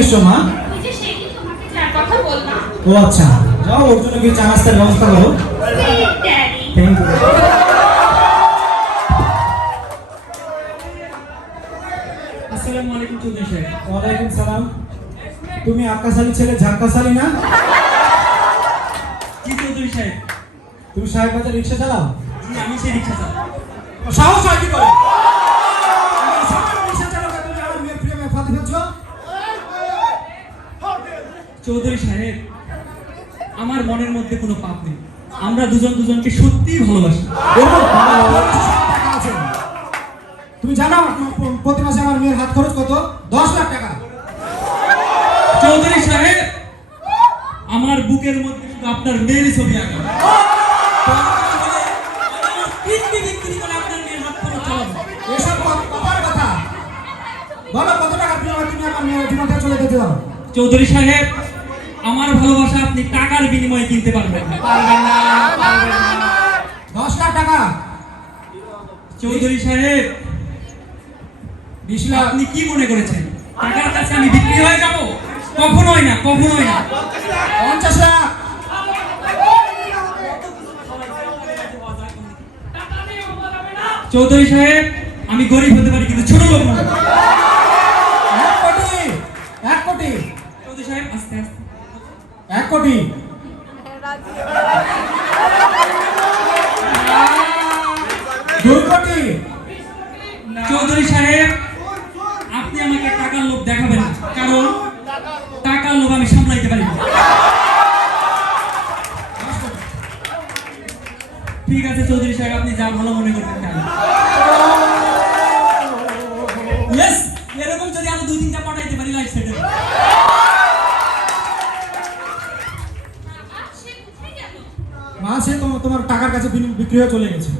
এসছো মা? ও আচ্ছা, যাও ওর জন্য কিছু চা নাস্তার ব্যবস্থা করো। Thank you. আসসালামু আলাইকুম চৌধুরী সাহেব। ওয়ালাইকুম সালাম। তুমি আকাশ আলী ছেলে ঝাক্কাস আলী না? জি চৌধুরী সাহেব। তুমি সাহেব বাজার রিক্সা চালাও? জি আমি সেই রিক্সা চালাই। সাহস হয় কি করে? রিক্সা চালাও তুমি আমার মেয়ের প্রেমে ফাঁদে ফেলছো? চৌধুরী সাহেব, আমার মনের মধ্যে কোনো পাপ নেই। আমরা দুজন দুজনকে সত্যিই ভালোবাসি। এরকম টাকা আছে। তুমি জানো প্রতি মাসে আমার মেয়ের হাত খরচ কত? 10 লাখ টাকা। চৌধুরী সাহেব, আমার বুকের মধ্যে শুধু আপনার মেয়েরই ছবি আঁকা। কিডনি বিক্রি করে আপনার মেয়ের হাত খরচ চালাবো। এসব কথার কথা বলো, কত টাকা তুমি আমার মেয়ের জীবন থেকে চলে যেতে দাও? চৌধুরী সাহেব, আমার ভালোবাসা আপনি টাকার বিনিময়ে কিনতে পারবেন না। পারবেন না, পারবেন না। 10 লাখ টাকা। চৌধুরী সাহেব, 20 লাখ। আপনি কি মনে করেছেন টাকার কাছে আমি বিক্রি হয়ে যাব? কখনোই না, কখনোই না। 50 লাখ। চৌধুরী সাহেব, আমি গরিব হতে পারি কিন্তু ছোট লোক নয়। 1 কোটি। 1 কোটি। চৌধুরী সাহেব, আস্তে আস্তে। 1 কোটি। 2 কোটি। চৌধুরী সাহেব, আপনি আমাকে টাকার লোভ দেখাবেন না, কারণ টাকার লোভ আমি সামলাইতে পারি না। ঠিক আছে চৌধুরী সাহেব, আপনি যা ভালো মনে করবেন তাই। ইয়েস, এরকম যদি আমি 2-3টা পাঠাইতে পারি লাইফ সেটেল। মা সে তোমার টাকার কাছে বিক্রি হয়ে চলে গেছে।